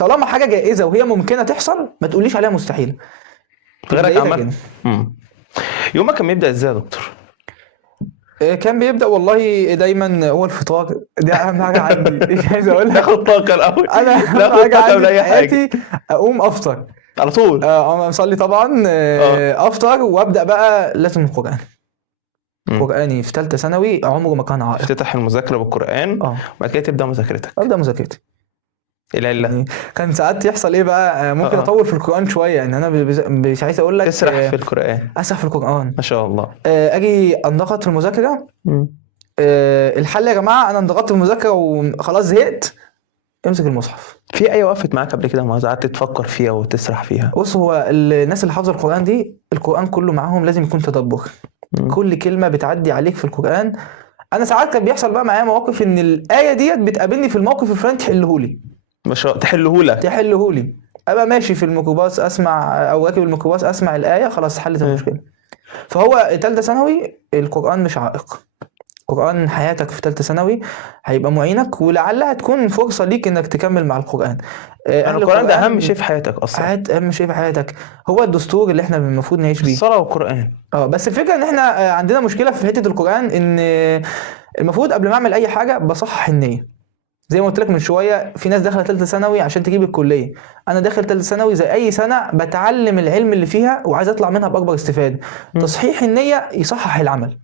طالما حاجه جائزه وهي ممكنه تحصل ما تقوليش عليها مستحيل. غيرك بدايتها عمل. كده. يومك كان بيبدأ ازاي يا دكتور؟ كان بيبدأ والله دايما هو الفطار، دي اهم حاجة عندي. مش عايز اقول لك ناخد طاقة الأول. انا اهم ناخد حاجة طاقة عندي ولا في أي حاجة حياتي اقوم افطر. على طول. اقوم اصلي طبعا، افطر وابدأ بقى لازم القرآن. قرآني في ثالثه ثانوي عمره ما كان عائق. افتتح المذاكرة بالقرآن وبعد كده تبدأ مذاكرتك. ابدأ مذاكرتي. العلة يعني كان ساعات يحصل ايه بقى، ممكن اطول في القرآن شوية، يعني انا مش عايز اقول لك تسرح في القرآن. اسرح في القرآن ما شاء الله. اجي انضغط في المذاكرة. الحل يا جماعة، انا انضغطت في المذاكرة وخلاص زهقت، امسك المصحف. في ايه وقفت معاك قبل كده ما قعدت تفكر فيها وتسرح فيها؟ بص، هو الناس اللي حافظه القرآن دي القرآن كله معاهم لازم يكون تدبر. كل كلمة بتعدي عليك في القرآن. انا ساعات كان بيحصل بقى معايا مواقف ان الآية ديت بتقابلني في الموقف الفلاني تحلهولي. ما شاء الله. تحلهولي. ابقى ماشي في الميكروباص اسمع، او راكب الميكروباص اسمع الآية، خلاص حلت المشكلة. فهو ثالثه ثانوي القرآن مش عائق. القرآن حياتك في ثالثه ثانوي هيبقى معينك، ولعلها تكون فرصة ليك انك تكمل مع القرآن. القرآن ده اهم شيء في حياتك اصلا. اهم شيء في حياتك، هو الدستور اللي احنا المفروض نعيش بيه، الصلاة والقرآن. بس الفكرة ان احنا عندنا مشكلة في حتة القرآن، ان المفروض قبل ما اعمل اي حاجة بصحح النية. زي ما قلت لك من شوية، في ناس داخله ثالثه ثانوي عشان تجيب الكلية. انا داخل ثالثه ثانوي زي اي سنة بتعلم العلم اللي فيها وعايز اطلع منها باكبر استفادة. تصحيح النية يصحح العمل.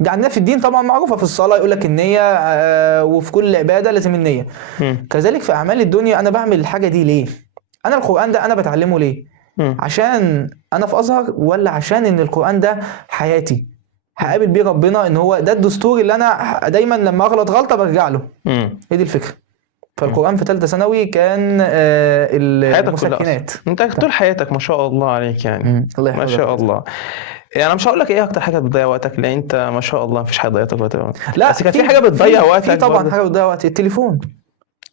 دي عندنا في الدين طبعا معروفة، في الصلاة يقول لك النية، وفي كل عبادة لازم النية. كذلك في أعمال الدنيا، أنا بعمل الحاجة دي ليه؟ أنا القرآن ده أنا بتعلمه ليه؟ عشان أنا في أزهر، ولا عشان إن القرآن ده حياتي هقابل بيه ربنا، إن هو ده الدستور اللي أنا دايما لما أغلط غلطة برجع له. هي دي الفكرة. فالقرآن في ثالثه ثانوي كان المسكنات. انت طول حياتك ما شاء الله عليك يعني. الله ما شاء الله. يعني انا مش هقول لك ايه اكتر حاجه بتضيع وقتك، لان انت ما شاء الله مفيش حاجه ضيعت وقتك. لا، بس كان في حاجه بتضيع وقتك. في طبعا حاجه بتضيع وقت. التليفون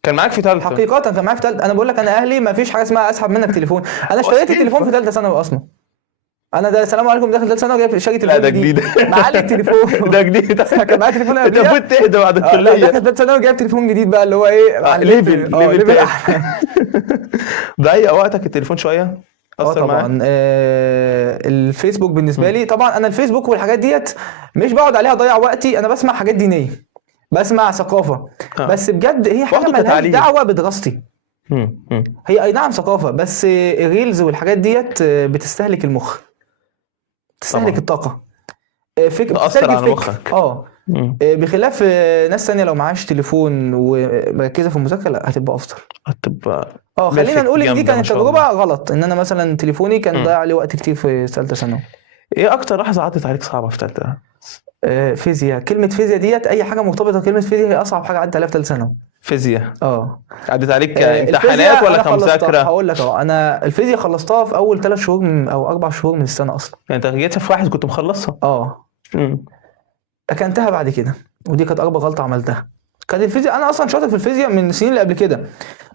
كان معاك في ثالثه. حقيقه كان معايا في ثالثه. انا بقول لك انا اهلي ما فيش حاجه اسمها اسحب منك تليفون. انا اشتريت التليفون في ثالثه ثانوي اصلا. انا ده السلام عليكم داخل ثالثه ثانوي جايب شاري تليفون جديد. معالي التليفون ده جديد. كان معايا تليفون انت المفروض تهدى بعد الكليه. داخل ثالثه ثانوي جايب تليفون جديد بقى، اللي هو ايه، ليفل ضيع وقتك التليفون شويه. طبعا. الفيسبوك بالنسبه لي طبعا، انا الفيسبوك والحاجات ديت مش بقعد عليها اضيع وقتي. انا بسمع حاجات دينيه، بسمع ثقافه. بس بجد هي حاجه مالهاش دعوه بدراستي. هي اي نعم ثقافه، بس الريلز والحاجات ديت بتستهلك المخ، بتستهلك الطاقه، بتأثر على مخك. بخلاف ناس ثانيه لو معاش تليفون ومركزه في المذاكره، لا هتبقى افضل. خلينا نقول ان دي كانت تجربه غلط، ان انا مثلا تليفوني كان ضيع لي وقت كتير في ثالثه ثانوي. ايه اكتر لحظه عدت عليك صعبه في ثالثه؟ فيزياء. كلمه فيزياء ديت، اي حاجه مرتبطه بكلمه فيزياء هي اصعب حاجه عدت عليها في ثالثه ثانوي. فيزياء. عدت عليك كامتحانات ولا كمذاكره؟ هقول لك انا الفيزياء خلصتها في اول 3 شهور او 4 شهور من السنه اصلا. يعني انت جيت في واحد كنت مخلصها. اكنتها بعد كده، ودي كانت اكبر غلطه عملتها. كانت الفيزياء، انا اصلا شاطر في الفيزياء من السنين اللي قبل كده،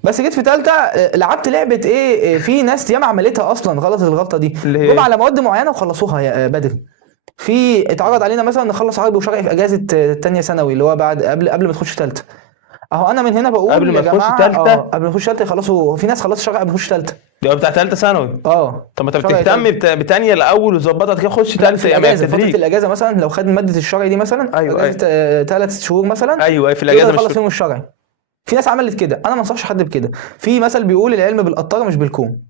بس جيت في ثالثه لعبت لعبه ايه، في ناس ياما عملتها اصلا غلطت الغلطه دي، جم على مواد معينه وخلصوها يا بدري. في اتعرض علينا مثلا نخلص عربي وشرعي في اجازه ثانيه ثانوي، اللي هو بعد قبل ما تخش ثالثه. اهو انا من هنا بقول قبل ما تخش ثالثه، قبل ما تخش ثالثه يخلصوا. في ناس خلصوا شرعي قبل ما تخش ثالثه، ده بتاع ثالثه ثانوي. طب ما انت بتهتم بثانيه الاول وظبطها كده خش ثالثه يا مان. فتره الاجازه مثلا لو خد ماده الشرعي دي مثلا، ايوه 3 شهور مثلا، في الاجازه مش خلص فيهم الشرعي. في ناس عملت كده، انا ما انصحش حد بكده. في مثل بيقول العلم بالقطاره مش بالكوم.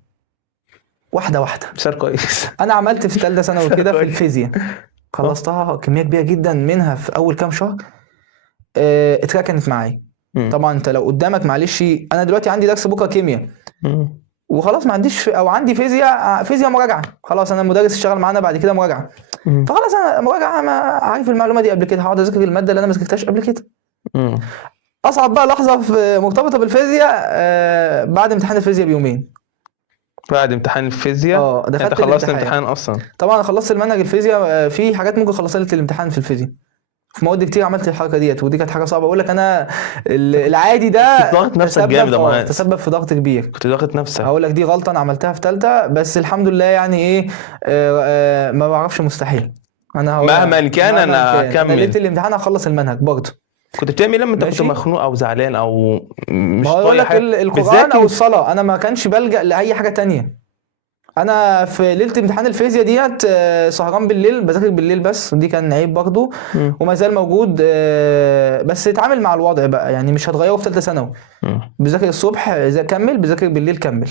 واحده مثال كويس. انا عملت في ثالثه ثانوي كده في الفيزياء، خلصتها كميه كبيره جدا منها في اول كام شهر. اتركنت معايا. طبعا انت لو قدامك معلش، انا دلوقتي عندي درس بكره كيمياء وخلاص ما عنديش او عندي فيزياء مراجعه، خلاص انا المدرس اشتغل معانا بعد كده مراجعه، فخلاص انا مراجعه ما عارف المعلومه دي قبل كده، هقعد اذاكر الماده اللي انا ما ذاكرتهاش قبل كده. اصعب بقى لحظه في مرتبطه بالفيزياء بعد امتحان الفيزياء بيومين. بعد امتحان الفيزياء انت خلصت الامتحان اصلا؟ طبعا انا خلصت المنهج الفيزياء. في حاجات ممكن اخلصها ليله الامتحان في الفيزياء، في مواد كتير عملت الحركه ديت، ودي كانت حاجه صعبه. اقول لك انا العادي ده ضغط نفسك جامد يا معاذ، تسبب في ضغط كبير. كنت ضاغط نفسك. هقول لك دي غلطه انا عملتها في ثالثه، بس الحمد لله يعني ايه، ما بعرفش مستحيل. انا مهما كان انا هكمل ليله الامتحان هخلص المنهج برضه. كنت بتعمل لما انت كنت ماشي. مخنوق او زعلان او مش ما هو يقول طايق لك حاجه القرآن او بالذات؟ الصلاة، انا ما كانش بلجأ لاي حاجة تانية. انا في ليله امتحان الفيزياء ديت سهران بالليل بذاكر بالليل، بس دي كان عيب برضو مم. وما زال موجود. بس اتعامل مع الوضع بقى، يعني مش هتغيره في ثالثه ثانوي. مم. بذاكر الصبح كمل، بذاكر بالليل كمل.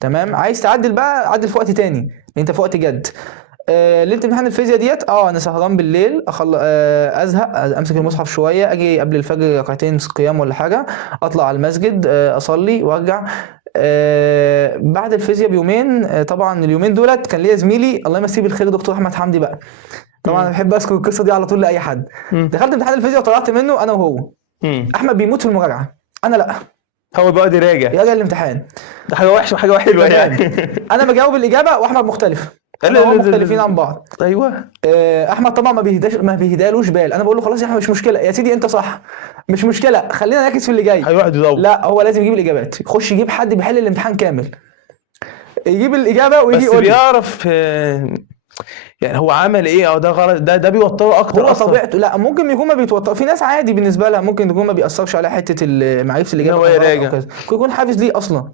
تمام. عايز تعدل بقى عدل في وقت تاني، انت في وقت جد. ليله امتحان الفيزياء ديت انا سهران بالليل، ازهق، امسك المصحف شويه، اجي قبل الفجر ركعتين قيام ولا حاجه، اطلع على المسجد، اصلي وارجع. بعد الفيزياء بيومين، طبعا اليومين دولت كان ليا زميلي الله يمسيه بالخير دكتور احمد حمدي بقى. طبعا انا بحب اذكر القصه دي على طول لاي حد. مم. دخلت امتحان الفيزياء وطلعت منه انا وهو. مم. احمد بيموت في المراجعه، انا لا، هو بيقعد يراجع. يراجع الامتحان. ده حاجه وحشه وحاجه حلوه تمام. يعني. انا بجاوب الاجابه واحمد مختلف، لا انا لا وهو لا لا مختلفين لا. عن بعض. ايوه. احمد طبعا ما بيهدالوش بال. انا بقول له خلاص يا احمد مش مشكله يا سيدي، انت صح مش مشكله، خلينا نركز في اللي جاي. هيقعد يدور. لا، هو لازم يجيب الاجابات، يخش يجيب حد بيحل الامتحان كامل، يجيب الاجابه ويجي بس يقول لي. بيعرف يعني هو عمل ايه او ده غلط، ده بيوتره اكتر هو اصلا. طبيعته، لا ممكن يكون ما بيتوتر، في ناس عادي بالنسبه لها ممكن يكون ما بيأثرش على حته معرفه الاجابه إن هو كان غلط أو يراجع. كذا. ممكن يكون حافظ ليه اصلا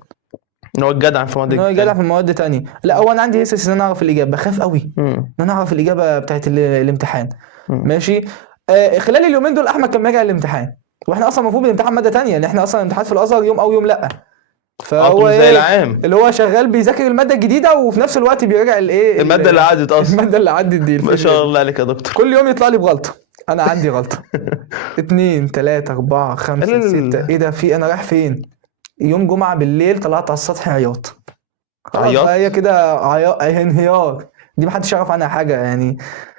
ان هو الجدع في مواد ان هو يجدع في المواد تانية. لا، هو انا عندي هسس ان انا اعرف الاجابه، بخاف قوي مم. ان انا اعرف الاجابه بتاعت الامتحان. مم. ماشي. خلال اليومين دول احمد كان راجع الامتحان، واحنا اصلا المفروض بنمتحن ماده تانية، لان احنا اصلا امتحانات في الازهر يوم او يوم لا. فهو زي العام اللي هو شغال بيذاكر الماده الجديده وفي نفس الوقت بيراجع الماده اللي عدت اصلا. الماده اللي عدت دي ما شاء الله عليك يا دكتور. كل يوم يطلع لي بغلطه، انا عندي غلطه 2 3 4 5 6. ايه ده؟ في انا رايح فين؟ يوم جمعه بالليل طلعت على السطح عياط. عياط؟ هي كده عياط، انهيار. دي ما حدش يعرف عنها حاجه يعني.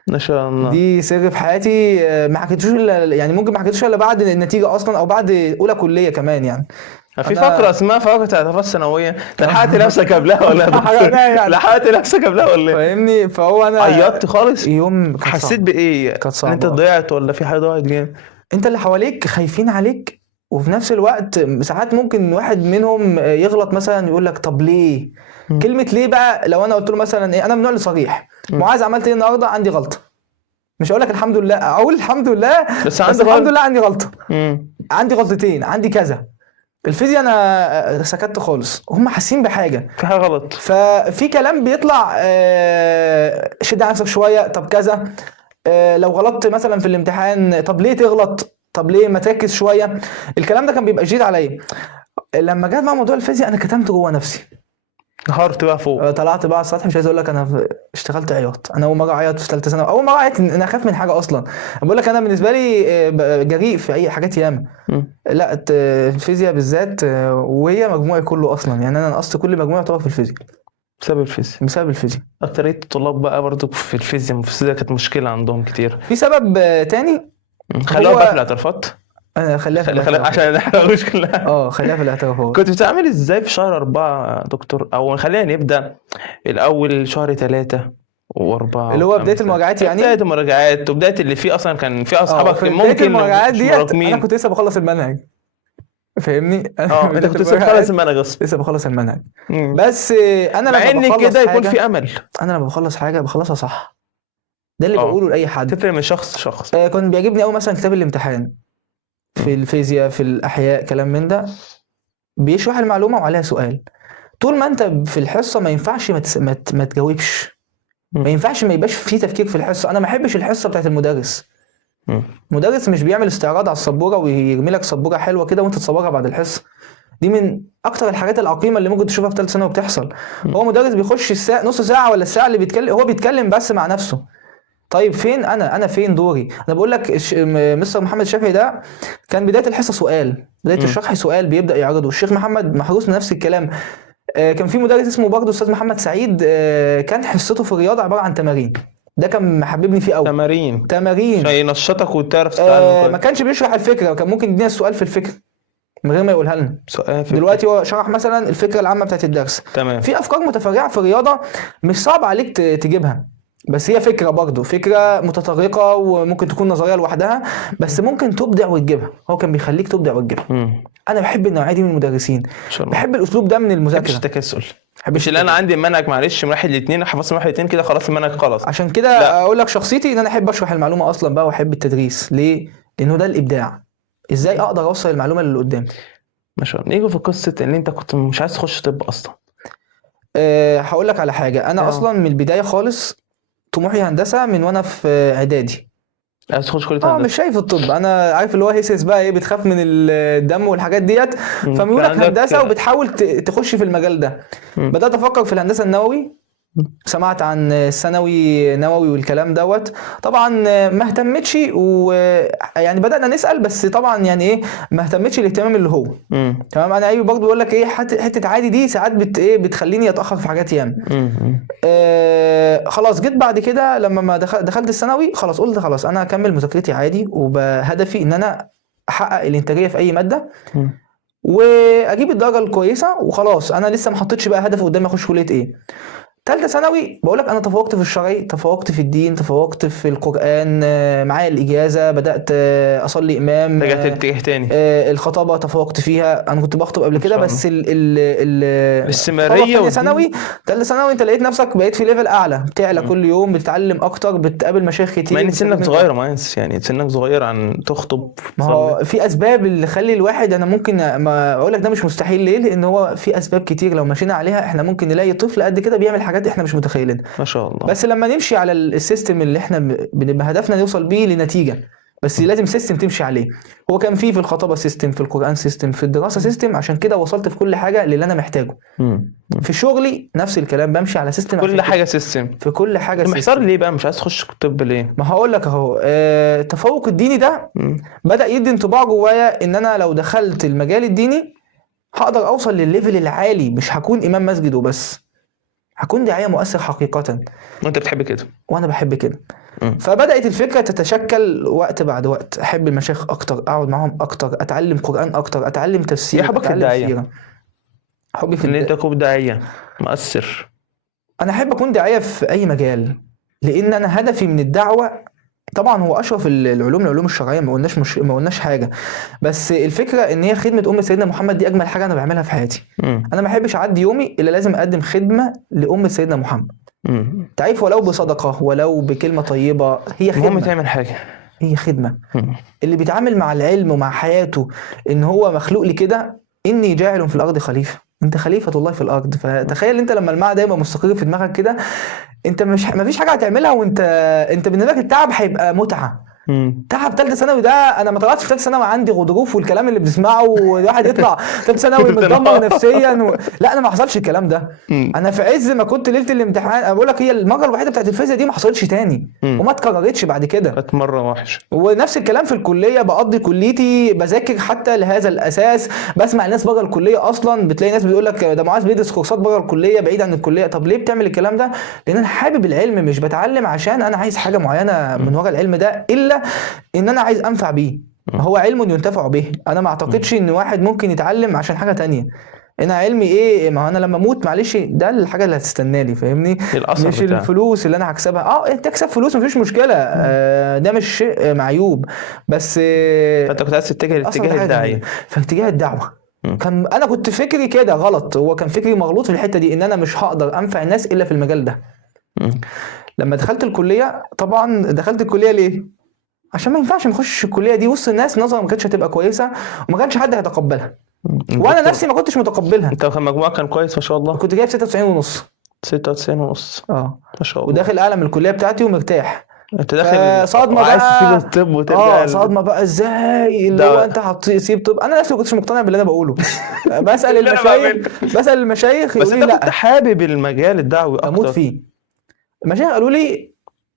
ما شاء الله. دي سر في حياتي، ما حكيتوش الا يعني، ممكن ما حكيتوش الا بعد النتيجه اصلا او بعد اولى كليه كمان يعني. في فقرة اسمها فقرة اعتراف الثانوية، لحقت نفسك قبلها ولا يعني. لحقت نفسك قبلها ولا ايه؟ فاهمني؟ فهو انا عيطت خالص؟ يوم حسيت بايه؟ كانت ان صعبة. انت ضيعت ولا في حاجة ضاعت جامد؟ انت اللي حواليك خايفين عليك، وفي نفس الوقت ساعات ممكن واحد منهم يغلط مثلا يقول لك طب ليه؟ كلمة ليه بقى لو انا قلت له مثلا ايه، انا من النوع اللي صريح، معاذ عملت ايه النهارده؟ عندي غلطة. مش هقول لك الحمد لله، اقول الحمد لله بس الحمد لله عندي غلطة، مم. عندي غلطتين، عندي كذا. الفيزياء انا سكت خالص، هم حاسين بحاجة، في حاجة غلط. ففي كلام بيطلع شد على نفسك شوية، طب كذا. لو غلطت مثلا في الامتحان، طب ليه تغلط؟ طب ليه ما تركز شويه؟ الكلام ده كان بيبقى شديد عليا. لما جت مع موضوع الفيزياء انا كتمت جوه نفسي، نهارت بقى فوق. طلعت بقى على السطح. مش عايز اقول لك انا اشتغلت عياط. انا اول مره اعيط في ثالثه ثانوي، اول مره اعيط ان انا اخاف من حاجه اصلا. بقول لك انا بالنسبه لي جريء في اي حاجات ياما. لا الفيزياء بالذات، وهي مجموعي كله اصلا يعني، انا نقصت كل مجموعه طبعا في الفيزياء بسبب الفيزياء. بسبب الفيزياء. اكترية الطلاب بقى برضو في الفيزياء كانت مشكلة عندهم كتير. في سبب تاني خلوها بقى في الاعترافات. خليها في خليها عشان نحرقوش كلها. خليها في الاعترافات. كنت بتعمل ازاي في شهر 4 دكتور؟ او خلينا نبدا الاول شهر 3 و4 اللي هو بدايه المراجعات يعني. بدايه المراجعات وبدايه اللي فيه اصلا كان في اصحابك في ممكن بدايه المراجعات ديت انا مراكمين. كنت لسه بخلص المنهج، فاهمني؟ انت كنت لسه بخلص المنهج اصلا. لسه بخلص المنهج. بس انا مع لما ان بخلص كده يكون حاجه، في امل. انا لما بخلص حاجه بخلصها صح، ده اللي بقوله لاي حد. تفرق من شخص لشخص. كان بيعجبني قوي مثلا كتاب الامتحان في الفيزياء، في الاحياء، كلام من ده، بيشرح المعلومه وعليها سؤال. طول ما انت في الحصه ما ينفعش ما تجاوبش، ما ينفعش ما يبقاش في تفكير في الحصه. انا ما احبش الحصه بتاعت المدرس. المدرس مش بيعمل استعراض على السبوره ويرمي لك سبوره حلوه كده وانت تصورها بعد الحصه. دي من اكتر الحاجات العقيمه اللي ممكن تشوفها في ثالث ثانوي وبتحصل. هو مدرس بيخش الساعه، نص ساعه ولا الساعه اللي بيتكلم، هو بيتكلم بس مع نفسه. طيب فين انا فين دوري؟ انا بقول لك مستر محمد شافعي ده كان بدايه الحصه سؤال، بدايه الشرح سؤال بيبدا يعرضه. الشيخ محمد محروس نفس الكلام. كان في مدرس اسمه برضه استاذ محمد سعيد، كان حصته في الرياضه عباره عن تمارين. ده كان محببني فيه قوي. تمارين عشان ينشطك وتعرف تتعلم. ما كانش بيشرح الفكره، كان ممكن يدينا السؤال في الفكره من غير ما يقولها لنا. دلوقتي هو شرح مثلا الفكره العامه بتاعت الدرس. تمام. في افكار متفرعه في الرياضه مش صعب عليك تجيبها، بس هي فكره برضه، فكره متطرقه وممكن تكون نظريه لوحدها، بس ممكن تبدع وتجيبها. هو كان بيخليك تبدع وتجيبها. انا بحب النوعيه دي من المدرسين، بحب الاسلوب ده من المذاكره. مش تكاسل، مش اللي انا عندي المنهج معلش من 1 ل2 حفظت من 1 ل2 كده خلاص المنهج خلاص. عشان كده اقول لك شخصيتي ان انا احب اشرح المعلومه اصلا بقى، واحب التدريس. ليه؟ لانه ده الابداع. ازاي اقدر اوصل المعلومه اللي قدامي. ما شاء الله. نيجي في قصة ان انت كنت مش عايز تخش طب اصلا. هقول لك على حاجه، انا اصلا من البدايه خالص طموحي هندسه من وانا في اعدادي. عايز تخش كلية مش هندسة. شايف الطب، انا عارف اللي هو هيسس بقى ايه، بتخاف من الدم والحاجات ديت، فميولك كان عندك- هندسه وبتحاول تخش في المجال ده. مم. بدات افكر في الهندسه النووي، سمعت عن الثانوي نووي والكلام دوت، طبعا ما اهتمتش، ويعني بدأنا نسأل، بس طبعا يعني ايه ما اهتمتش الاهتمام اللي هو مم. تمام. انا ايوه برضه بقول لك ايه، حته عادي دي ساعات بتخليني اتاخر في حاجات ياما. مم. خلاص جيت بعد كده لما ما دخلت الثانوي، خلاص قلت خلاص انا هكمل مذاكرتي عادي، وبهدفي ان انا احقق الانتاجيه في اي ماده مم. واجيب الدرجه الكويسه وخلاص. انا لسه ما حطيتش بقى هدف قدامي اخش كليه ايه. تالتة ثانوي بقول لك انا تفوقت في الشرعي، تفوقت في الدين، تفوقت في القرآن، معايا الإجازة، بدأت أصلي إمام، رجعت اتجاه تاني. الخطابة تفوقت فيها، أنا كنت بخطب قبل ما كده، شاء بس الاستمرارية تانية والدين. ثانوي. تالتة ثانوي أنت لقيت نفسك بقيت في ليفل أعلى، بتعلى مم. كل يوم، بتتعلم أكتر، بتقابل مشايخ كتير، مع ان بتستفيد سنك منهم. صغير مهندس، يعني سنك صغير عن تخطب ما تصلي. هو في اسباب اللي خلي الواحد، انا ممكن ما اقول لك ده مش مستحيل، ليه؟ لان هو في اسباب كتير لو مشينا عليها احنا ممكن نلاقي طفل قد كده بيعمل حاجات احنا مش متخيلينها. ما شاء الله. بس لما نمشي على السيستم اللي احنا بنبقى هدفنا نوصل بيه لنتيجة، بس لازم سيستم تمشي عليه. هو كان في الخطابة سيستم، في القرآن سيستم، في الدراسة سيستم، عشان كده وصلت في كل حاجة للي انا محتاجه. مم. في شغلي نفس الكلام، بمشي على سيستم عشان كل كده. حاجة سيستم. في كل حاجة محتار سيستم. ليه بقى مش عايز تخش طب ليه؟ ما هقول لك اهو، التفوق الديني ده مم. بدأ يدي انطباع جوايا ان انا لو دخلت المجال الديني هقدر اوصل للليفل العالي، مش هكون امام مسجد وبس، هكون داعية مؤثر حقيقة، وانت بتحب كده. وانا بحب كده. مم. فبدأت الفكرة تتشكل وقت بعد وقت، احب المشايخ اكتر، اقعد معاهم اكتر، اتعلم قرآن اكتر، اتعلم تفسير، ايه حبك في اتعلم الداعية؟ سيرة. حبي في ان انت تكون داعية مؤثر. انا احب اكون داعية في اي مجال، لان انا هدفي من الدعوة طبعا هو اشرف العلوم الشرعيه، ما قلناش حاجه، بس الفكره ان هي خدمه سيدنا محمد، دي اجمل حاجه انا بعملها في حياتي. مم. انا ما بحبش اعدي يومي الا لازم اقدم خدمه سيدنا محمد. مم. تعرف، ولو بصدقه، ولو بكلمه طيبه، هي المهم خدمه، تعمل حاجة. هي خدمه. مم. اللي بيتعامل مع العلم ومع حياته ان هو مخلوق لكده، اني جاعل في الارض خليفه، انت خليفه الله في الارض. فتخيل انت لما المعنى ده يبقى مستقر في دماغك كده، انت مفيش حاجه هتعملها، انت بالنسبه لك التعب هيبقى متعه. مم. تعب ثالثه ثانوي ده، انا ما طلعتش في ثالثه ثانوي عندي غضروف والكلام اللي بنسمعه، والواحد يطلع ثالثه ثانوي متدمر نفسيا لا انا ما حصلش الكلام ده. مم. انا في عز ما كنت ليله الامتحان، انا بقول لك هي المره الوحيده بتاعت الفيزياء دي ما حصلتش تاني، مم. وما اتكررتش بعد كده. كانت مرة وحشة. ونفس الكلام في الكليه، بقضي كليتي بذاكر حتى لهذا الاساس، بسمع الناس بره الكليه اصلا، بتلاقي ناس بتقول لك ده معاذ بيدرس كورسات بره الكليه بعيد عن الكليه. طب ليه بتعمل الكلام ده؟ لان انا حابب العلم، مش بتعلم عشان انا عايز حاجه معينه من ورا العلم ده، الا ان انا عايز انفع بيه. هو علم ينتفع به، انا ما اعتقدش ان واحد ممكن يتعلم عشان حاجه تانية. انا علمي ايه؟ ما هو انا لما اموت معلش ده الحاجه اللي هتستناني، فاهمني؟ الأثر مش بتاعه. الفلوس اللي انا هكسبها. انت تكسب فلوس مفيش مشكله، ده مش شيء معيوب، بس فانت كنت عايز تتجه الأثر لاتجاه ده حاجة الداعية. جميلة. في اتجاه الدعوه. مم. انا كنت فكري كده غلط، هو كان فكري مغلوط في الحته دي، ان انا مش هقدر انفع الناس الا في المجال ده. مم. لما دخلت الكليه، طبعا دخلت الكليه ليه؟ عشان ما ينفعش نخش الكليه دي وسط الناس نظره ما كانتش هتبقى كويسه، وما كانش حد هيتقبلها، وانا دكتور، نفسي ما كنتش متقبلها. انت كان مجموعك كان كويس ما شاء الله. كنت جايب 96 ونص. 96 ونص. اه ما شاء الله. وداخل اعلى من الكليه بتاعتي ومرتاح. انت داخل صدمه عايز بقى، تسيب الطب وترجع صدمه بقى، ازاي اللي ده- هو انت هتسيب طب؟ انا نفسي ما كنتش مقتنع باللي انا بقوله. بسال اللي أنا المشايخ بس يقولوا انت لي كنت لا، حابب المجال الدعوي اموت اكتر. فيه. المشايخ قالوا لي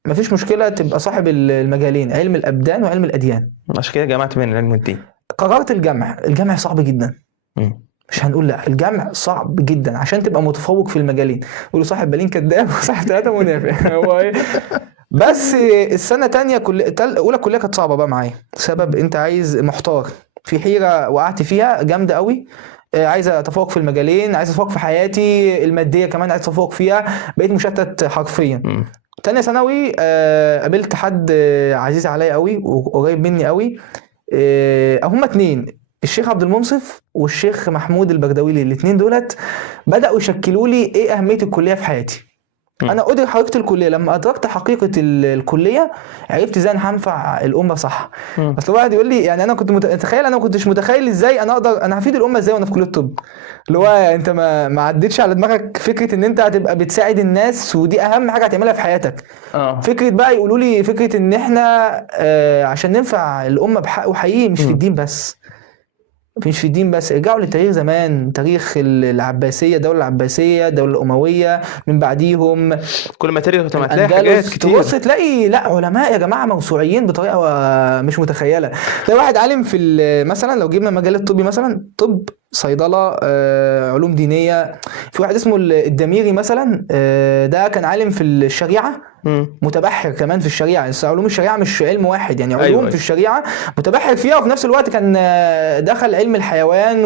مفيش مشكله تبقى صاحب المجالين، علم الابدان وعلم الاديان. عشان كده جمعت بين العلم والدين. قررت الجمع صعب جدا، مم. مش هنقول لا، الجمع صعب جدا عشان تبقى متفوق في المجالين. يقولوا صاحب بالين كذاب وصاحب ثلاثه منافق. هو ايه؟ بس السنه تانية اولى كليه كانت صعبه بقى معايا، سبب انت عايز محتار في حيره وقعت فيها جامده قوي. عايز اتفوق في المجالين، عايز اتفوق في حياتي الماديه كمان، عايز اتفوق فيها، بقيت مشتت حرفيا. مم. تانية ثانوي قابلت حد عزيز عليا قوي وقريب مني قوي، هما اتنين، الشيخ عبد المنصف والشيخ محمود البردويلي. الاتنين دولت بدأوا يشكلوا لي ايه أهمية الكلية في حياتي. انا ادرك حقيقه الكليه. لما ادركت حقيقه الكليه عرفت ازاي انا هنفع الامه صح. اصل واحد يقول لي يعني انا كنت تخيل، انا ما كنتش متخيل ازاي انا هفيد الامه ازاي وانا في كليه الطب. اللي هو انت ما عدتش على دماغك فكره ان انت هتبقى بتساعد الناس، ودي اهم حاجه هتعملها في حياتك. فكره بقى يقولوا لي فكره ان احنا عشان ننفع الامه بحق وحقيقي، مش في الدين بس. مش في الدين بس، ارجعوا لتاريخ زمان، تاريخ العباسيه، الدوله العباسيه، الدوله الامويه من بعديهم، كل ما تلاقي حاجات كتير، تبص تلاقي لا علماء يا جماعه موسوعيين بطريقه مش متخيله. تلاقي واحد عالم في مثلا لو جبنا مجال الطبي مثلا، طب، صيدله، علوم دينيه. في واحد اسمه الدميري مثلا، ده كان عالم في الشريعه، متبحر كمان في الشريعه. علوم الشريعه مش علم واحد يعني، علوم أيوة. في الشريعه متبحر فيها، وفي نفس الوقت كان دخل علم الحيوان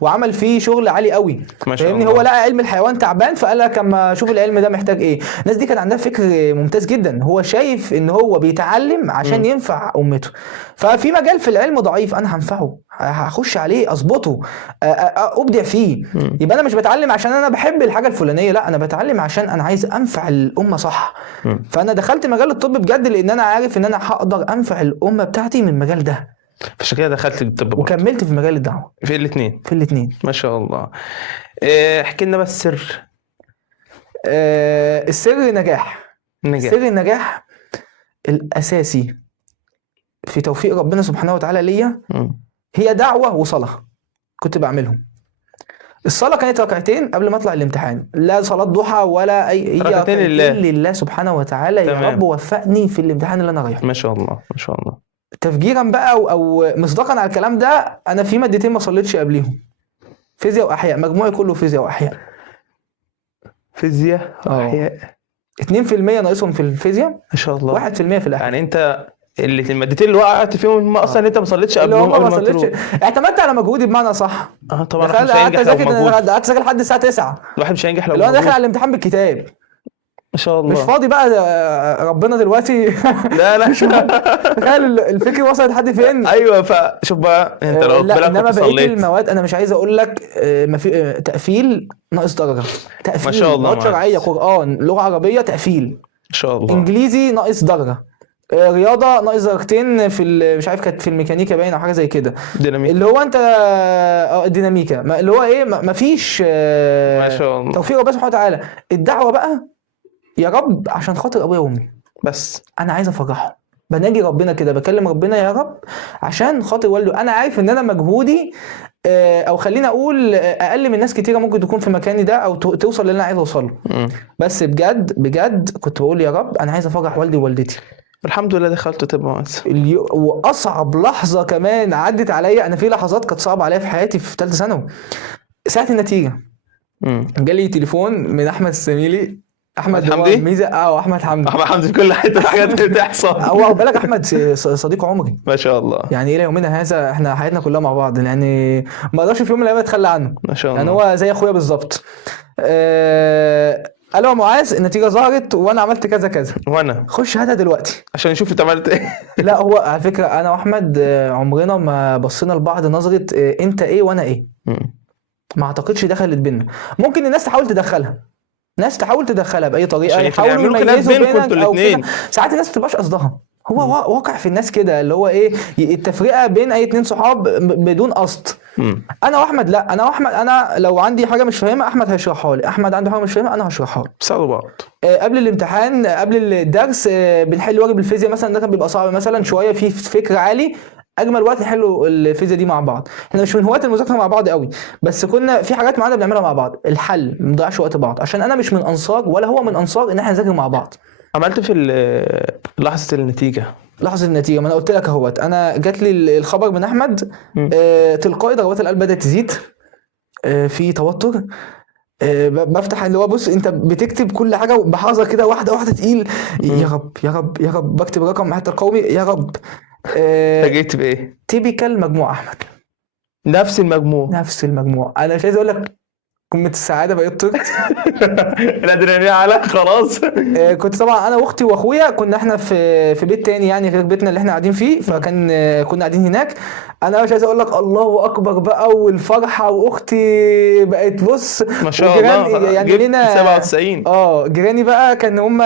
وعمل فيه شغل عالي قوي. فاهمني؟ هو لقى علم الحيوان تعبان، فقال لك اما اشوف العلم ده محتاج ايه. الناس دي كان عندها فكر ممتاز جدا، هو شايف ان هو بيتعلم عشان ينفع امته. ففي مجال في العلم ضعيف، انا هنفعه، هخش عليه، اظبطه، ابدع فيه. يبقى انا مش بتعلم عشان انا بحب الحاجه الفلانيه، لا، انا بتعلم عشان انا عايز انفع الامه صح. فانا دخلت مجال الطب بجد لان انا عارف ان انا هقدر انفع الامه بتاعتي من المجال ده، عشان كده دخلت الطب وكملت في مجال الدعوه في الاثنين. ما شاء الله. احكي لنا بس السر. السر نجاح. سر النجاح الاساسي في توفيق ربنا سبحانه وتعالى ليا هي دعوه وصلاه كنت بعملهم. الصلاه كانت ركعتين قبل ما اطلع الامتحان، لا صلاه ضحى ولا اي، هي ركعتين لله سبحانه وتعالى. يا رب وفقني في الامتحان اللي انا رايحه. ما شاء الله ما شاء الله. تفجيرا بقى او مصداقا على الكلام ده، انا في مادتين ما صليتش قبليهم، فيزياء واحياء، مجموعي كله فيزياء واحياء. فيزياء واحياء 2% ناقصهم في الفيزياء، ما شاء الله، 1% في الاحياء. يعني انت المادتين اللي وقعت فيهم ما اصلا انت ما صليتش قبلهم، ما صليتش، اعتمدت على مجهودي بمعنى صح. طبعا مش هينجح لو مجهود، قعدت اذاكر لحد الساعه 9. الواحد مش هينجح لو انا داخل على الامتحان بالكتاب ما شاء الله، مش فاضي بقى ربنا دلوقتي. لا تخيل الفكره وصلت لحد فين. ايوه، فشوف بقى انت لو لا، انما بقيه المواد انا مش عايز اقول لك، ما في تقفيل ناقص درجه، تقفيل ما شاء الله، مواد شرعيه، قران، لغه عربيه، تقفيل ما شاء الله، انجليزي ناقص درجه، رياضه ناقص درجتين في مش عارف كانت في الميكانيكا باين او حاجه زي كده، ديناميكا، اللي هو انت الديناميكا، اللي هو ايه، ما فيش ما شاء الله توفيق ربنا سبحانه وتعالى. الدعوه بقى يا رب عشان خاطر ابويا وامي، بس انا عايز افرحهم، بناجي ربنا كده، بكلم ربنا يا رب عشان خاطر والده. انا عارف ان انا مجهودي او خلينا اقول اقل من ناس كتيره ممكن تكون في مكاني ده او توصل اللي انا عايز اوصله، بس بجد بجد كنت بقول يا رب انا عايز افرح والدي ووالدتي. الحمد لله دخلت طب مهندس. واصعب لحظه كمان عدت عليا، انا في لحظات كانت صعبه عليا في حياتي في ثالثه ثانوي، ساعه النتيجه جالي تليفون من احمد السميلي، احمد حمدي ميزه، احمد حمدي في كل حته حاجات بتحصل. هو بالك احمد صديق عمري ما شاء الله، يعني الى يومنا هذا احنا حياتنا كلها مع بعض، يعني ما اقدرش في يوم من الايام اتخلى عنه، ما شاء الله، يعني هو زي اخويا بالظبط. قال له معاذ النتيجه ظهرت وانا عملت كذا كذا، وانا خش هاتها دلوقتي عشان نشوف انت عملت ايه. لا هو على فكره انا واحمد عمرنا ما بصينا لبعض نظره انت ايه وانا ايه، ما اعتقدش دخلت بينا. ممكن الناس تحاول تدخلها، ناس تحاول تدخلها باي طريقه، يحاولوا يميزوا بينك او كده. ساعات الناس ما بتبقاش قصدها، هو واقع في الناس كده، اللي هو ايه، التفرقه بين اي اتنين صحاب بدون قصد. انا واحمد لا، انا لو عندي حاجه مش فاهمها احمد هيشرحها لي، احمد عنده حاجه مش فاهمها انا هشرحها له، بيساعدوا بعض. قبل الامتحان قبل الدرس بنحل واجب الفيزياء مثلا، ده كان بيبقى صعب مثلا شويه، في فكر عالي، اجمل وقت نحلوا الفيزياء دي مع بعض. احنا مش من هواة المذاكره مع بعض قوي، بس كنا في حاجات معانا بنعملها مع بعض، الحل ما نضيعش وقت بعض، عشان انا مش من انصار ولا هو من انصار ان احنا نذاكر مع بعض. عملت في لحظه النتيجه، ما انا قلت لك اهوت، انا جات لي الخبر من احمد، تلقائي ضربات القلب بدات تزيد، في توتر، بفتح اللي هو بص انت بتكتب كل حاجه بحذر كده، واحده واحده تقيل، يا رب يا رب يا رب، بكتب رقم حتى القومي يا رب. جيت بايه؟ تيبيكال مجموع احمد، نفس المجموع. انا مش عايز اقول لك قمه السعاده، بقيت طرت. الادرينالين على خلاص. كنت طبعا انا واختي واخويا كنا احنا في بيت تاني يعني غير بيتنا اللي احنا قاعدين فيه، فكان كنا قاعدين هناك. انا مش عايز اقول لك الله اكبر بقى والفرحه، واختي بقت بص. ما شاء وجيران الله يعني جبت لينا 97. جيراني بقى كان هم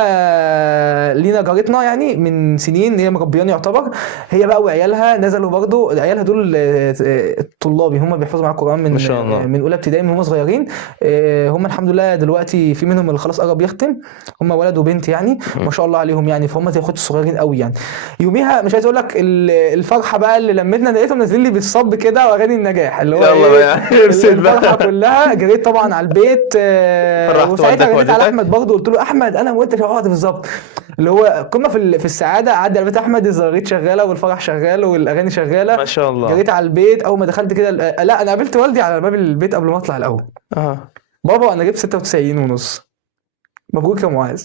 لينا جارتنا يعني من سنين، هي مربياني يعتبر. هي بقى وعيالها نزلوا برضو، عيالها دول طلابي، هم بيحفظوا معايا القران ما شاء الله. من اولى ابتدائي من هم صغيرين. هم الحمد لله دلوقتي في منهم اللي خلاص قرب يختم، هم ولد وبنت يعني ما شاء الله عليهم يعني، فهم زي اخواتي الصغيرين قوي يعني. يوميها مش عايز اقول لك الفرحه بقى اللي لمتنا، لقيتهم نازلين لي بالصب كده واغاني النجاح اللي هو يلا بقى ارسل الفرحه بقى. كلها. جريت طبعا على البيت فرحت وساعتها والدك جريت على ووالدتك؟ احمد برضه، قلت له احمد انا وانت شبه بعض بالظبط، اللي هو قمه في السعاده. عدى على بيت احمد، الزغاريت شغاله والفرح شغال والاغاني شغاله. ما شاء الله. جريت على البيت، اول ما دخلت كده لا انا قابلت والدي على باب البيت قبل ما اطلع الاول. بابا انا جبت 96 ونص، مبروك يا معاذ.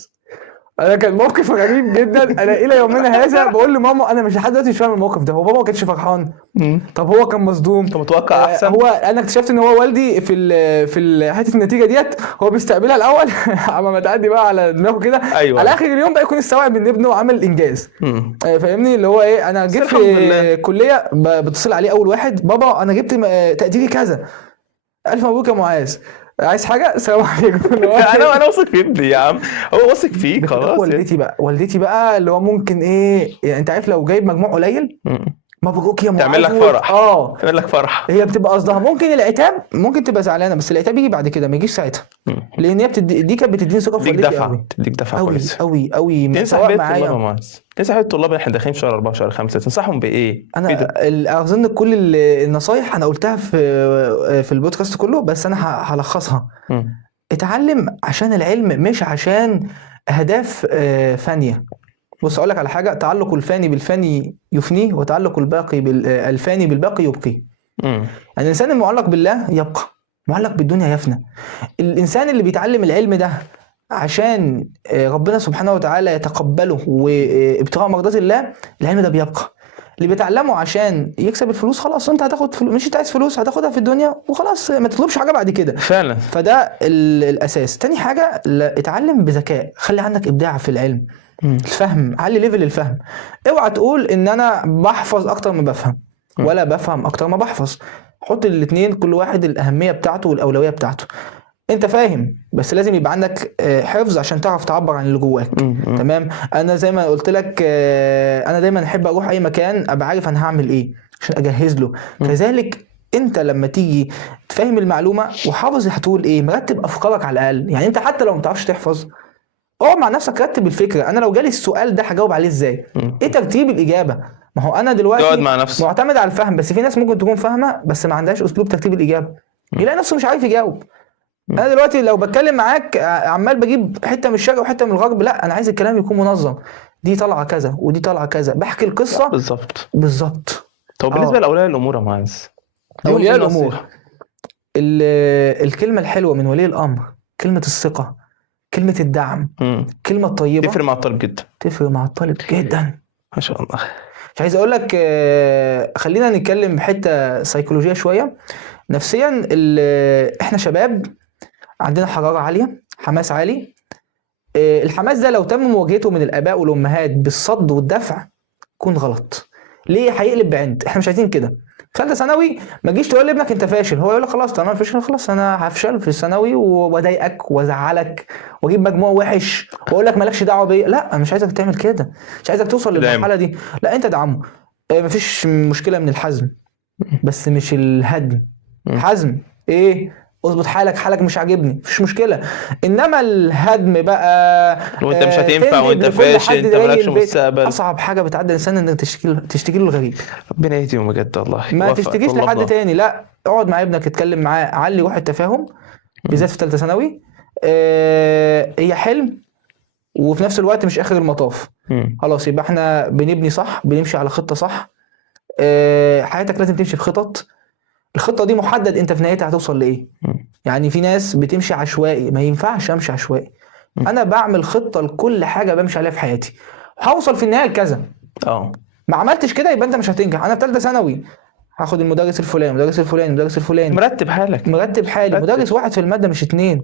انا كان موقف غريب جدا، انا الى يومنا هذا بقول لماما انا مش لحد دلوقتي مش فاهم الموقف ده، هو بابا ما كانش فرحان؟ طب هو كان مصدوم؟ انت متوقع احسن؟ هو انا اكتشفت ان هو والدي حته النتيجه ديت هو بيستقبلها الاول اما ما تعدي بقى على دماغه كده. أيوة. على اخر اليوم بقى يكون استوعب ان ابنه عمل انجاز. فاهمني اللي هو ايه، انا جبت في كليه بتصل عليه اول واحد، بابا انا جبت تقديري كذا، الف مبروك يا معاذ، عايز حاجه؟ السلام عليكم. انا واثق في ابني يا عم، هو واثق فيك خلاص. والدتي بقى اللي هو ممكن ايه يعني، انت عارف لو جايب مجموع قليل مبروك يا معاذ، تعمل لك فرح. تعمل لك فرح. هي بتبقى قصدها ممكن العتاب، ممكن تبقى زعلانه، بس العتاب يجي بعد كده ما يجيش ساعتها، لان هي دي كانت بتديني ثقه في والدتي قوي. تديك دفعه قوي كويسه قوي قوي. تنصح بيه الطلاب يا معاذ؟ تنصح بيه الطلاب احنا داخلين في شهر 4 شهر 5 تنصحهم بايه؟ انا اظن كل النصايح انا قلتها في البودكاست كله، بس انا هلخصها. اتعلم عشان العلم مش عشان اهداف فانيه. بص اقول لك على حاجه، تعلق الفاني بالفاني يفنيه، وتعلق الفاني بالباقي يبقيه. يعني الانسان المعلق بالله يبقى، معلق بالدنيا يفنى. الانسان اللي بيتعلم العلم ده عشان ربنا سبحانه وتعالى يتقبله وابتغاء مرضات الله، العلم ده بيبقى. اللي بيتعلمه عشان يكسب الفلوس، خلاص انت هتاخد فلوس، مش انت عايز فلوس هتاخدها في الدنيا وخلاص، ما تطلبش حاجه بعد كده فعلا. فده الاساس. تاني حاجه اتعلم بذكاء، خلي عندك ابداع في العلم. الفهم، علي ليفل الفهم. اوعى تقول ان انا بحفظ اكتر ما بفهم، ولا بفهم اكتر ما بحفظ. حط الاثنين كل واحد الاهميه بتاعته والاولويه بتاعته. انت فاهم بس لازم يبقى عندك حفظ عشان تعرف تعبر عن اللي جواك. تمام. انا زي ما قلت لك انا دايما احب اروح اي مكان ابقى عارف انا هعمل ايه عشان اجهز له. كذلك انت لما تيجي تفهم المعلومه وحافظ هتقول ايه، مرتب افكارك على الاقل. يعني انت حتى لو ما تعرفش تحفظ، اقعد مع نفسك رتب الفكره، انا لو جالي السؤال ده هجاوب عليه ازاي؟ ايه ترتيب الاجابه؟ ما هو انا دلوقتي معتمد على الفهم، بس في ناس ممكن تكون فاهمه بس ما عندهاش اسلوب ترتيب الاجابه، يلاقي نفسه مش عارف يجاوب. انا دلوقتي لو بتكلم معاك عمال بجيب حته من الشرق وحته من الغرب، لا انا عايز الكلام يكون منظم، دي طالعه كذا ودي طالعه كذا، بحكي القصه بالظبط. طب بالنسبه لاولياء الامور يا معاذ، اولياء الامور الكلمه الحلوه من ولي الامر، كلمه الثقه، كلمه الدعم، كلمه طيبه تفرق مع الطالب جدا. تفرق مع الطالب جدا ما شاء الله. مش عايز اقول لك خلينا نتكلم بحته سيكولوجيه شويه نفسيا. احنا شباب عندنا حراره عاليه، حماس عالي. الحماس ده لو تم مواجهته من الاباء والامهات بالصد والدفع يكون غلط. ليه؟ هيقلب بعند. احنا مش عايزين كده. ثالثه ثانوي ما تجيش تقول لابنك انت فاشل، هو يقول لك خلاص تمام فاشل، خلاص انا هفشل في الثانوي واضايقك وازعلك واجيب مجموع وحش واقول لك مالكش دعوه بيا. لا مش عايزك تعمل كده، مش عايزك توصل للمرحله دي. لا انت دعمه. مفيش مشكله من الحزم، بس مش الهدم. حزم ايه؟ اظبط حالك مش عاجبني مفيش مشكله، انما الهدم بقى وانت مش هتنفع وانت فاشل انت مالكش مستقبل. اصعب حاجه بتعدي الانسان انك تشتكي له الغريب. ربنا يهديهم بجد والله. ما تشتكيش لحد تاني، لا اقعد مع ابنك اتكلم معاه، علي روح التفاهم بالذات في ثالثه ثانوي. هي حلم وفي نفس الوقت مش اخر المطاف. خلاص يبقى احنا بنبني صح، بنمشي على خطه صح. حياتك لازم تمشي بخطط، الخطه دي محدد انت في نهايتها هتوصل لايه. يعني في ناس بتمشي عشوائي، ما ينفعش امشي عشوائي. انا بعمل خطه لكل حاجه بمشي عليها في حياتي، هوصل في النهايه لكذا. ما عملتش كده يبقى انت مش هتنجح. انا في ثالثه ثانوي هاخد المدرس الفلاني مرتب حالك، مرتب حالي. مدرس واحد في الماده مش 2،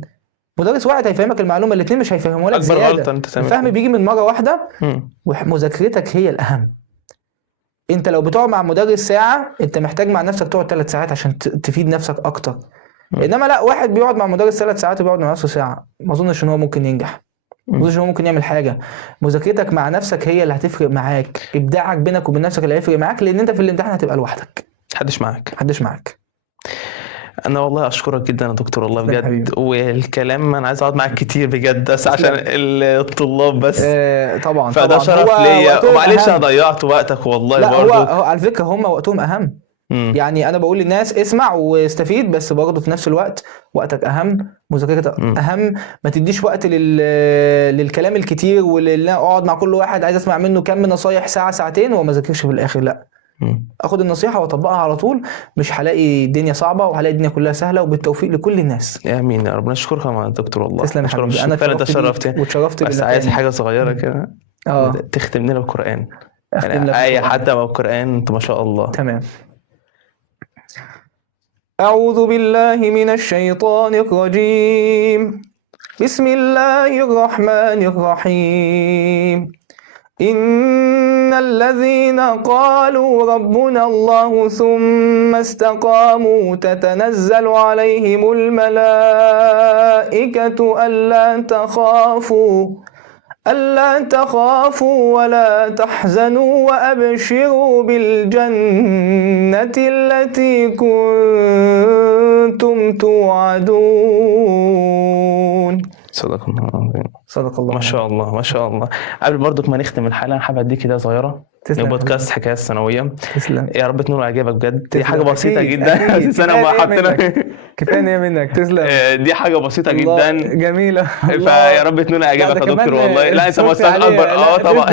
مدرس واحد هيفهمك المعلومه، الاثنين مش هيفهموا لك زياده. الفهم بيجي من مره واحده، ومذاكرتك هي الاهم. انت لو بتقعد مع مدرس ساعة، انت محتاج مع نفسك تقعد 3 ساعات عشان تفيد نفسك اكتر. انما لا، واحد بيقعد مع مدرس 3 ساعات وبيقعد مع نفسه ساعة، ما اظنش ان هو ممكن ينجح، ما اظنش ان هو ممكن يعمل حاجة. مذاكرتك مع نفسك هي اللي هتفرق معاك، ابداعك بينك وبين نفسك اللي هيفرق معاك، لان انت في الامتحان هتبقى لوحدك، محدش معاك. محدش معاك. انا والله اشكرك جدا يا دكتور والله تسلم يا بجد، حبيبي. والكلام انا عايز اقعد معاك كتير بجد، بس عشان تسلم. الطلاب بس. طبعا فده طبعا، شرف هو ليا، وقتهم ومعلش انا اهم. ضيعت وقتك والله لا، هو برضو. على فكرة هم وقتهم اهم. مم. يعني انا بقول للناس اسمع واستفيد، بس برضه في نفس الوقت وقتك اهم، مذاكرتك مم. اهم. ما تديش وقت للكلام الكتير، واللي اقعد مع كل واحد عايز اسمع منه كم نصايح ساعة ساعتين وما ذاكرش في الاخر. لا، مم. اخد النصيحة واطبقها على طول، مش هلاقي الدنيا صعبة وهلاقي الدنيا كلها سهلة، وبالتوفيق لكل الناس. امين يا رب. نشكرك يا دكتور والله. تسلم يا نشكرك حبيبي، انا فعلا، انت اتشرفت بيك شرفتني. واتشرفت بس عايز بالتاني. حاجه صغيره كده، تختم لنا بالقران. اختم يعني لك اي بالقرآن. حتى بالقران، انت ما شاء الله. تمام. أعوذ بالله من الشيطان الرجيم. بسم الله الرحمن الرحيم. إن الذين قالوا ربنا الله ثم استقاموا تتنزل عليهم الملائكة ألا تخافوا ولا تحزنوا وأبشروا بالجنة التي كنتم توعدون. صدق الله العظيم. صدق الله. ما شاء الله ما شاء الله. قبل برضك ما نختم الحلقه، انا حابب اديك كده صغيره تسلم يا بودكاست حكايه الثانويه. تسلم. يا رب تنور اعجابك بجد. دي تسلم. حاجه بسيطه أكيد، جدا. أكيد. اساسا كفاية ما إيه حطينا كفايه ان هي منك. تسلم. دي حاجه بسيطه الله، جدا. جميله. فيا رب تنور اعجابك ده يا كمان دكتور والله. لا انت صوتي مستاذ عليها. اكبر. لا، طبعا.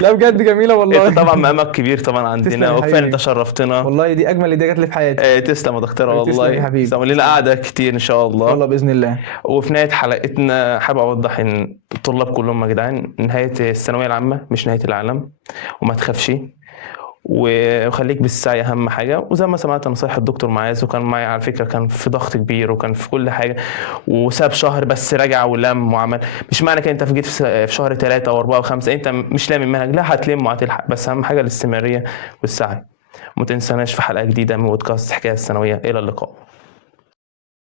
لا بجد جميله والله. انت طبعا مقامك كبير طبعا تسلم عندنا، يا وكفايه حبيبي. انت شرفتنا. والله دي اجمل اللي جات لي في حياتي. تسلم يا دكتور تسلم والله. يا حبيبي. تسلم لنا قعده كتير ان شاء الله. والله باذن الله. وفي نهايه حلقتنا حابب اوضح ان الطلاب كلهم يا جدعان، نهايه الثانويه العامه مش نهايه العالم، وما تخافش وخليك بالسعي اهم حاجه. وزي ما سمعت نصايح الدكتور معاذ، وكان معي على فكره كان في ضغط كبير وكان في كل حاجه، وساب شهر بس رجع ولم وعمل. مش معنى كده انت جيت في شهر 3 او 4 و5 انت مش لامم المنهج، لا هتلم وهتلحق، بس اهم حاجه الاستمراريه والسعي. وما تنساناش في حلقه جديده من بودكاست حكايه الثانويه. الى اللقاء.